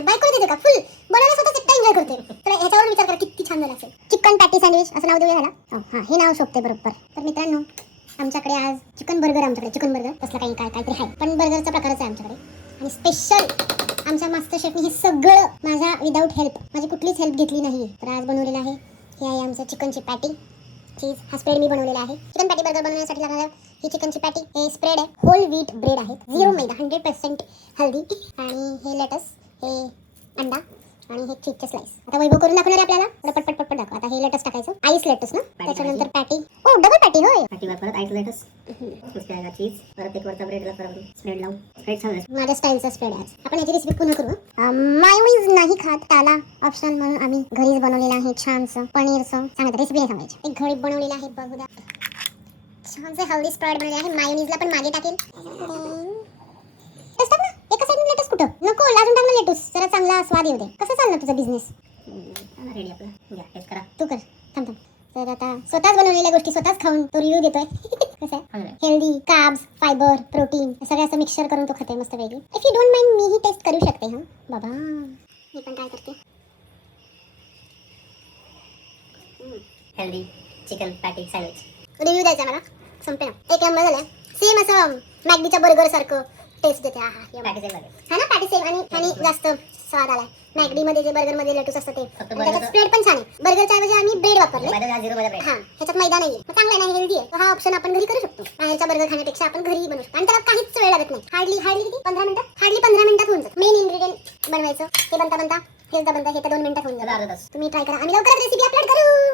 करते, बायको देते का फुल बनवायला स्वतः एकटा एन्जॉय करते. तर ह्याच्यावर विचार करा किती छान झालं असेल. चिकन पॅटी सँडविच असं नाव देऊया ह्याला. हां, हे नाव शोभते बरोबर. तर मित्रांनो, आमच्याकडे आज चिकन बर्गर, आमच्याकडे चिकन बर्गर तसलं काहीतरी आहे, पण बर्गरचा प्रकारच आहे आमच्याकडे. आणि स्पेशल आमच्या मास्टर शेफने हे सगळं माझ्या विदाऊट हेल्प, माझी कुठलीच हेल्प घेतली नाही. तर आज बनवलेलं आहे. हे आहे आमचं चिकनची पॅटी, चीज. हा स्प्रेड मी बनवलेला आहे. चिकन पॅटी बर्गर बनवण्यासाठी लागणारं ही चिकनची पॅटी, हे स्प्रेड आहे, होल व्हीट ब्रेड आहे, 0 मैदा, 100% हेल्दी. आणि हे लेटस, हे अंडा आणि हे चीजचे स्लाइस. आता वैभव करून दाखवणार आहे आपल्याला. पटपट पटपट दाखव. आता हे लेटस टाकायचं, आईस लेटस ना, त्याच्यानंतर पॅटी. ओ डबल पॅटी होय. पॅटीवर परत आईस लेटस, उसके आएगा चीज, परत एक वरचा ब्रेडला परत स्प्रेड लावून स्प्रेड छान आहे. माझ्या स्टाईलचा स्प्रेड आहे. आपण याची रेसिपी पुन्हा करू. मायोनीज नाही खात, त्याला ऑप्शनल म्हणून आम्ही घरीच बनवलेलं आहे छानसं पनीरचं. सांगत रेसिपी नाही सांगायची. एक घरी बनवलेलं आहे, बघू द्या. छानसे हेल्दी स्प्रेड बनवले आहे. मायोनीजला पण मागे टाकेल. टेस्ट टाक ना. एका साईडने लेटस कुठं नको, अजून टाक ना लेटस, जरा चांगला स्वाद येऊ दे. कसं चालणार तुझा बिझनेस? रेडी आपला. घ्या टेस्ट करा. तू कर. थांब थांब. तर आता स्वतःच बनवलेल्या गोष्टी स्वतःच खाऊन तो रिव्ह्यू देतोय. कसं आहे? हेल्दी, कार्ब्स, फायबर, प्रोटीन सगळं असं मिक्सचर करून तो खाते मस्त वेगळी. इफ यू डोंट माइंड, मी ही टेस्ट करू शकते. हां बाबा, मी पण ट्राय करते. Healthy chicken patty sandwich. Review द्यायचा मला, संपे ना. एक नंबर झालं. सेम असं मॅगडीच्या बर्गर सारखं टेस्ट देते. पॅटी सेम लागेल. हा ना, पॅटी सेम. आणि जास्त स्वाद आलाय. मॅगडी मध्ये जे बर्गर मध्ये लेटस असतं ते, फक्त त्याच्यात burger- स्प्रेड पण छान आहे. बर्गरच्या ऐवजी आम्ही ब्रेड वापरले. मैदा 0 मैदा ब्रेड. हा, ह्याच्यात मैदा नाहीये. चांगला आहे ना, हेल्दी आहे. तर हा ऑप्शन आपण घरी करू शकतो. बाहेरचा बर्गर खाण्यापेक्षा आपण घरी बनवू शकतो. आणि त्याला काहीच वेळ लागत नाही. हार्डली किती 15 मिनिटं. हार्डली 15 मिनिटात होऊन जातं. मेन इन्ग्रेडियंट बनवायचं, हे बनता हे तर 2 मिनिटात होऊन जातं. अर्धा तास. तुम्ही ट्राय करा. आम्ही लवकरच रेसिपी अपलोड करू.